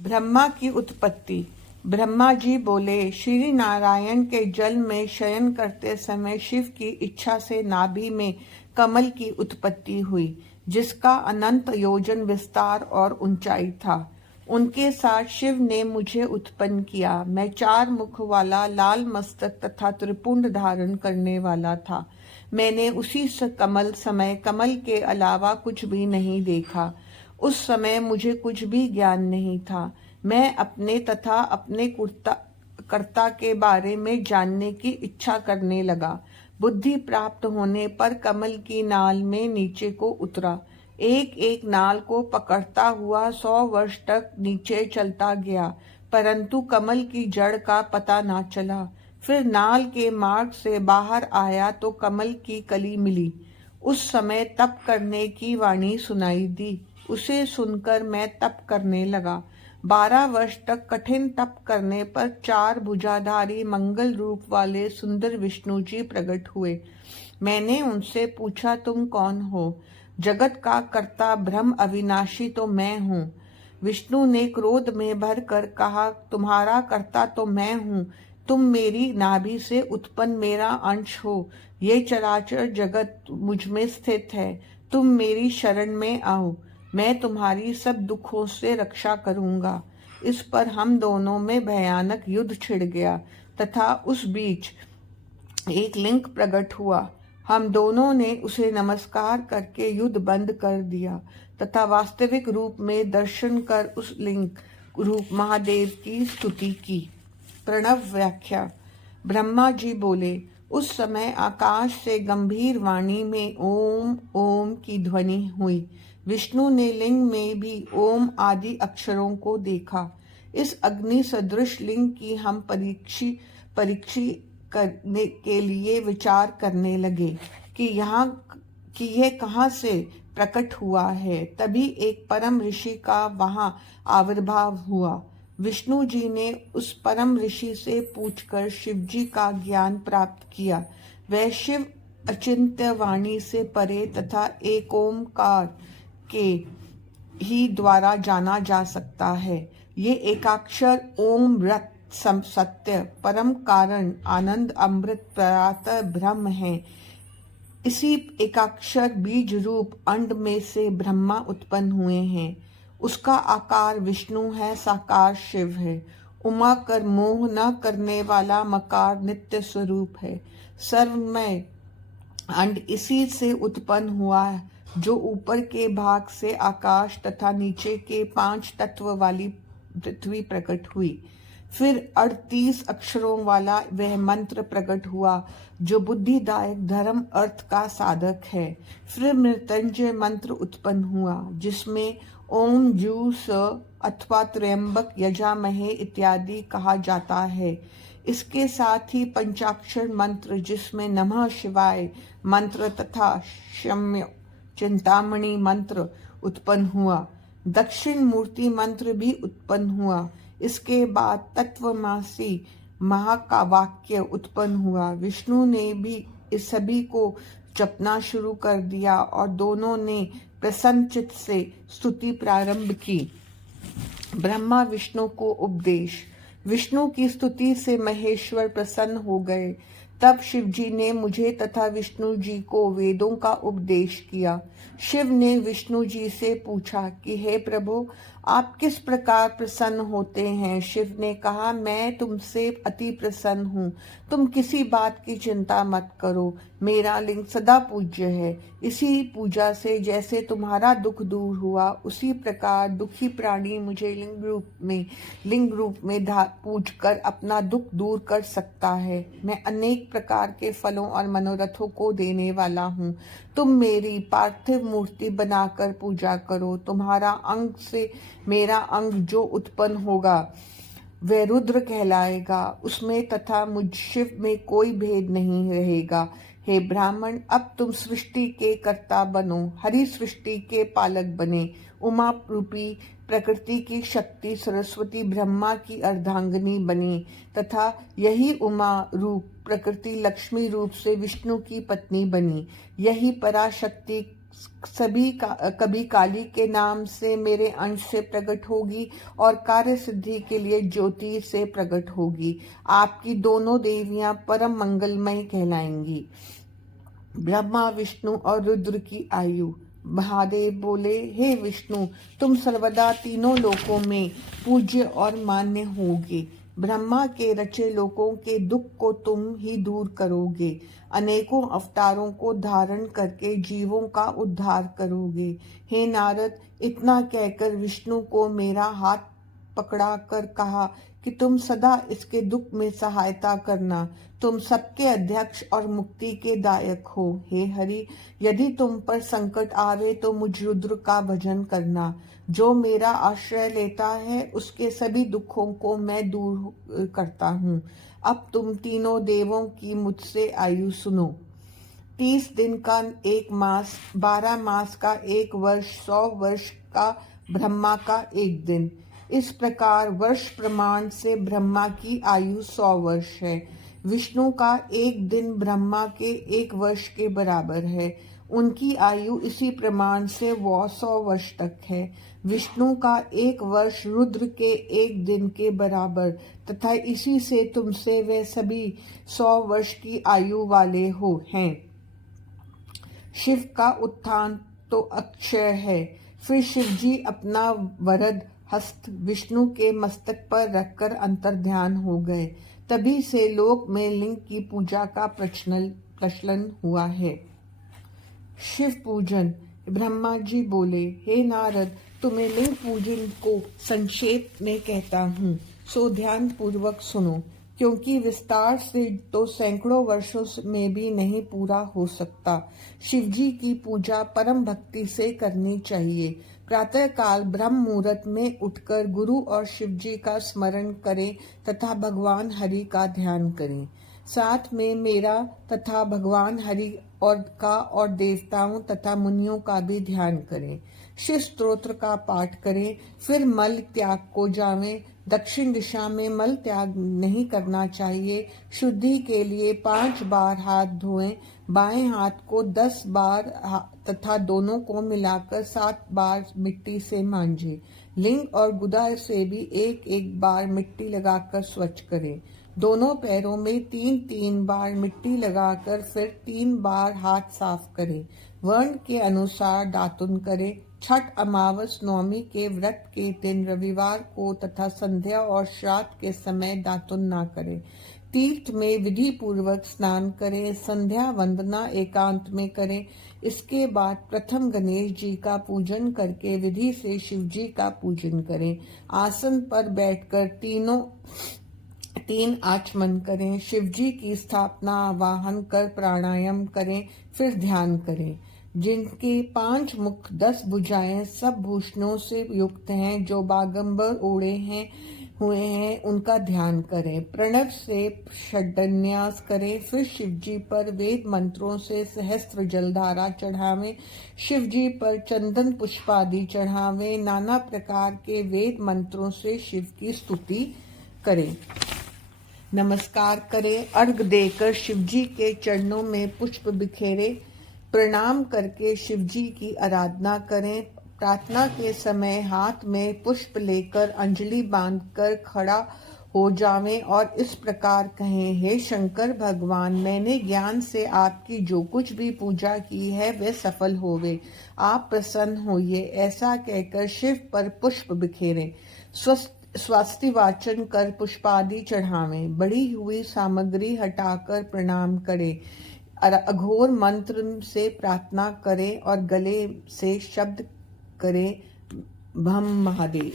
ब्रह्मा की उत्पत्ति। ब्रह्मा जी बोले, श्री नारायण के जल में शयन करते समय शिव की इच्छा से नाभि में कमल की उत्पत्ति हुई, जिसका अनंत योजन विस्तार और ऊंचाई था। उनके साथ शिव ने मुझे उत्पन्न किया। मैं 4 मुख वाला, लाल मस्तक तथा त्रिपुंड धारण करने वाला था। मैंने उसी कमल समय कमल के अलावा कुछ भी नहीं देखा। उस समय मुझे कुछ भी ज्ञान नहीं था। मैं अपने तथा अपने कर्ता के बारे में जानने की इच्छा करने लगा। बुद्धि प्राप्त होने पर कमल की नाल में नीचे को उतरा। एक एक नाल को पकड़ता हुआ 100 वर्ष तक नीचे चलता गया, परंतु कमल की जड़ का पता ना चला। फिर नाल के मार्ग से बाहर आया तो कमल की कली मिली। उस समय तप करने की वाणी सुनाई दी। उसे सुनकर मैं तप करने लगा। 12 वर्ष तक कठिन तप करने पर 4 भुजाधारी मंगल रूप वाले सुंदर विष्णु जी प्रकट हुए। मैंने उनसे पूछा, तुम कौन हो? जगत का कर्ता ब्रह्म अविनाशी तो मैं हूँ। विष्णु ने क्रोध में भरकर कहा, तुम्हारा कर्ता तो मैं हूँ। तुम मेरी नाभि से उत्पन्न मेरा अंश हो। ये चराचर जगत मुझ में स्थित है। तुम मेरी शरण में आओ, मैं तुम्हारी सब दुखों से रक्षा करूंगा। इस पर हम दोनों में भयानक युद्ध छिड़ गया तथा उस बीच एक लिंग प्रकट हुआ। हम दोनों ने उसे नमस्कार करके युद्ध बंद कर दिया तथा वास्तविक रूप में दर्शन कर उस लिंग रूप महादेव की स्तुति की। प्रणव व्याख्या। ब्रह्मा जी बोले, उस समय आकाश से गंभीर वाणी में ओम ओम की ध्वनि हुई। विष्णु ने लिंग में भी ओम आदि अक्षरों को देखा। इस अग्नि सदृश लिंग की हम परीक्षी करने के लिए विचार करने लगे कि यह कहाँ से प्रकट हुआ है। तभी एक परम ऋषि का वहां आविर्भाव हुआ। विष्णु जी ने उस परम ऋषि से पूछकर शिव जी का ज्ञान प्राप्त किया। वह शिव अचिंत्य वाणी से परे तथा एक ओमकार के ही द्वारा जाना जा सकता है। ये एकाक्षर ओम रत सत्य परम कारण आनंद अमृत प्रयात ब्रह्म है। इसी एकाक्षर बीज रूप अंड में से ब्रह्मा उत्पन्न हुए हैं। उसका आकार विष्णु है, साकार शिव है। उमा कर मोह न करने वाला मकार नित्य स्वरूप है। सर्वमय अंड इसी से उत्पन्न हुआ है, जो ऊपर के भाग से आकाश तथा नीचे के 5 तत्व वाली पृथ्वी प्रकट हुई। फिर 38 अक्षरों वाला वह मंत्र प्रकट हुआ, जो बुद्धिदायक धर्म अर्थ का साधक है। फिर मृत्युंजय मंत्र उत्पन्न हुआ, जिसमें ओम जू स अथवा त्र्यंबक यजामहे इत्यादि कहा जाता है। इसके साथ ही पंचाक्षर मंत्र, जिसमें नमः शिवाय मंत्र तथा शम्य चिंतामणि मंत्र उत्पन्न हुआ। दक्षिण मूर्ति मंत्र भी उत्पन्न हुआ। इसके बाद तत्वमासी महा का वाक्य उत्पन्न हुआ। विष्णु ने भी इस सभी को जपना शुरू कर दिया और दोनों ने प्रसन्न चित्त से स्तुति प्रारंभ की। ब्रह्मा विष्णु को उपदेश। विष्णु की स्तुति से महेश्वर प्रसन्न हो गए। तब शिव जी ने मुझे तथा विष्णु जी को वेदों का उपदेश किया। शिव ने विष्णु जी से पूछा कि हे प्रभु, आप किस प्रकार प्रसन्न होते हैं? शिव ने कहा, मैं तुमसे अति प्रसन्न हूँ। तुम किसी बात की चिंता मत करो। मेरा लिंग सदा पूज्य है। इसी पूजा से जैसे तुम्हारा दुख दूर हुआ, उसी प्रकार दुखी प्राणी मुझे लिंग रूप में पूज कर अपना दुख दूर कर सकता है। मैं अनेक प्रकार के फलों और मनोरथों को देने वाला हूँ। तुम मेरी पार्थिव मूर्ति बनाकर पूजा करो। तुम्हारा अंग से मेरा अंग जो उत्पन्न होगा वह रुद्र कहलाएगा। उसमें तथा मुझ शिव में कोई भेद नहीं रहेगा। हे ब्राह्मण, अब तुम सृष्टि के कर्ता बनो, हरि सृष्टि के पालक बने। उमा रूपी प्रकृति की शक्ति सरस्वती ब्रह्मा की अर्धांगिनी बनी तथा यही उमा रूप प्रकृति लक्ष्मी रूप से विष्णु की पत्नी बनी। यही पराशक्ति कभी काली के नाम से मेरे अंश से प्रकट होगी और कार्य सिद्धि के लिए ज्योति से प्रकट होगी। आपकी दोनों देवियां परम मंगलमयी कहलाएंगी। ब्रह्मा, विष्णु और रुद्र की आयु। महादेव बोले, हे विष्णु, तुम सर्वदा तीनों लोकों में पूज्य और मान्य होगे। ब्रह्मा के रचे लोकों के दुख को तुम ही दूर करोगे। अनेकों अवतारों को धारण करके जीवों का उद्धार करोगे। हे नारद, इतना कहकर विष्णु को मेरा हाथ पकड़ा कर कहा कि तुम सदा इसके दुख में सहायता करना। तुम सबके अध्यक्ष और मुक्ति के दायक हो। हे हरि, यदि तुम पर संकट आवे तो मुझ रुद्र का भजन करना। जो मेरा आश्रय लेता है उसके सभी दुखों को मैं दूर करता हूँ। अब तुम तीनों देवों की मुझसे आयु सुनो। 30 दिन का एक मास, 12 मास का एक वर्ष, 100 वर्ष का ब्रह्मा का एक दिन। इस प्रकार वर्ष प्रमाण से ब्रह्मा की आयु 100 वर्ष है। विष्णु का एक दिन ब्रह्मा के एक वर्ष के बराबर है। उनकी आयु इसी प्रमाण से वो 100 वर्ष तक है। विष्णु का एक वर्ष रुद्र के एक दिन के बराबर तथा इसी से तुमसे वे सभी 100 वर्ष की आयु वाले हो हैं। शिव का उत्थान तो अक्षय है। फिर शिव जी अपना वरद हस्त विष्णु के मस्तक पर रखकर अंतर्ध्यान हो गए। तभी से लोक में लिंग की पूजा का प्रचलन हुआ है। शिव पूजन। ब्रह्मा जी बोले, हे नारद, तुम्हें लिंग पूजन को संक्षेप में कहता हूँ, सो ध्यान पूर्वक सुनो, क्योंकि विस्तार से तो सैकड़ों वर्षों में भी नहीं पूरा हो सकता। शिव जी की पूजा परम भक्ति से करनी चाहिए। प्रातः काल ब्रह्म मुहूर्त में उठकर गुरु और शिव जी का स्मरण करें तथा भगवान हरि का ध्यान करें। साथ में मेरा तथा भगवान हरि और देवताओं तथा मुनियों का भी ध्यान करें। शिव स्तोत्र का पाठ करें। फिर मल त्याग को जावें। दक्षिण दिशा में मल त्याग नहीं करना चाहिए। शुद्धि के लिए 5 बार हाथ धोएं। बाएं हाथ को 10 बार तथा दोनों को मिलाकर 7 बार मिट्टी से मांजें। लिंग और गुदा से भी एक बार मिट्टी लगाकर स्वच्छ करें। दोनों पैरों में 3 बार मिट्टी लगाकर फिर 3 बार हाथ साफ करें। वर्ण के अनुसार दातुन करें। छठ, अमावस, नवमी के व्रत के दिन, रविवार को तथा संध्या और श्राद्ध के समय दातुन ना करें। तीर्थ में विधि पूर्वक स्नान करें। संध्या वंदना एकांत में करें। इसके बाद प्रथम गणेश जी का पूजन करके विधि से शिव जी का पूजन करें। आसन पर बैठकर 3 आचमन करें। शिव जी की स्थापना आवाहन कर प्राणायाम करें। फिर ध्यान करें। जिनके 5 मुख 10 भुजाएं सब भूषणों से युक्त हैं, जो बागंबर ओढ़े हुए हैं, उनका ध्यान करें। प्रणव से षड्न्यास करें। फिर शिव जी पर वेद मंत्रों से सहस्त्र जलधारा चढ़ावें। शिव जी पर चंदन पुष्पादि चढ़ावें। नाना प्रकार के वेद मंत्रों से शिव की स्तुति करें। नमस्कार करें। अर्घ देकर शिव जी के चरणों में पुष्प बिखेरे। प्रणाम करके शिव जी की आराधना करें। प्रार्थना के समय हाथ में पुष्प लेकर अंजलि बांधकर खड़ा हो जावें और इस प्रकार कहें, हे शंकर भगवान, मैंने ज्ञान से आपकी जो कुछ भी पूजा की है वह सफल होवे। आप प्रसन्न होइए। ऐसा कहकर शिव पर पुष्प बिखेरें। स्वास्ति वाचन कर पुष्पादि चढ़ावें। बढ़ी हुई सामग्री हटाकर प्रणाम करें। अघोर मंत्र से प्रार्थना करें और गले से शब्द करें, भम महादेव।